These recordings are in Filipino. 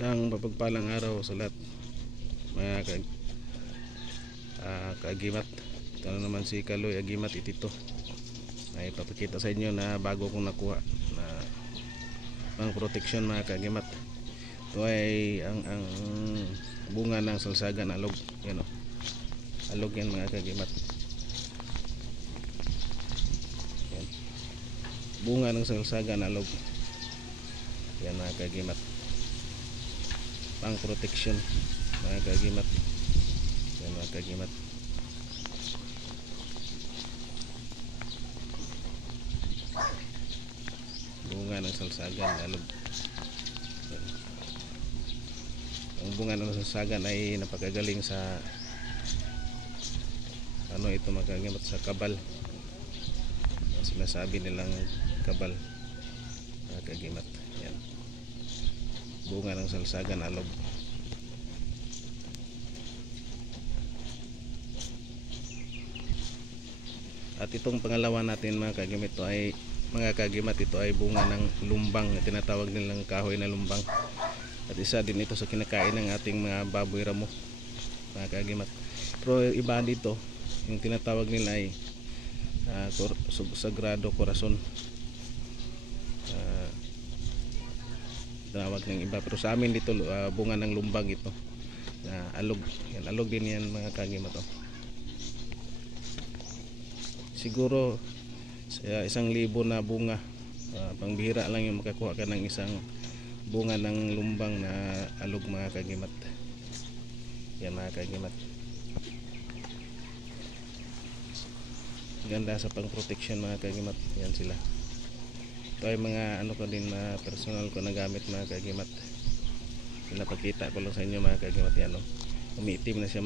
Isang mapagpalang araw sa lahat mga kaagimat. Ito na naman si Kaloy Agimat Itito. May papakita sa inyo na bago kong nakuha na pang protection mga kaagimat. Ito ay ang bunga ng salsagan alog. Yan o, alog yan mga kaagimat. Yan. Bunga ng salsagan alog. Yan mga kaagimat, pang protection mga kaagimat. Yan mga kaagimat. Bunga ng salsagan alog. Yan. Ang bunga ng salsagan ay napakagaling sa ito mga kaagimat, sa kabal. Ang sinasabi nilang kabal mga kaagimat. Yan, bunga ng salsagan alog. At itong pangalawa natin mga kaagimat, ito ay bunga ng lumbang na tinatawag nilang kahoy na lumbang. At isa din ito sa kinakain ng ating mga baboy ramo mga kaagimat. Pero iba dito, yung tinatawag nila ay Sagrado Corazon, tawag ng iba, pero sa amin dito bunga ng lumbang ito na alog. Yan, alog din yan mga kaagimat. Siguro 1,000 na bunga, pangbihira lang yung makakuha ka ng isang bunga ng lumbang na alog mga kaagimat. Yan mga kaagimat, ganda sa pang protection mga kaagimat. Yan sila. Ito ay mga ko din na personal ko na gamit mga kaagimat. Pinapakita ko lang sa inyo mga kaagimat. Yan umiitim na siya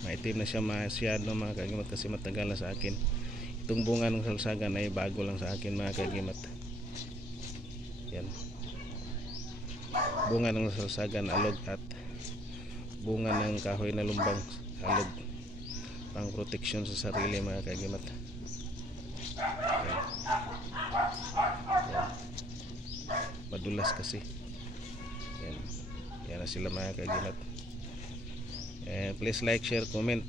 maitim na siya masyado mga kaagimat, kasi matagal na sa akin. Itong bunga ng salsagan ay bago lang sa akin mga kaagimat. Yan, bunga ng salsagan alog at bunga ng kahoy na lumbang alog, pang protection sa sarili mga kaagimat. Yan. Yan, madulas kasi. Yan, yan na sila mga kaagimat. And please like, share, comment,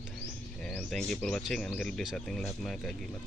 and thank you for watching, and God bless ating lahat mga kaagimat.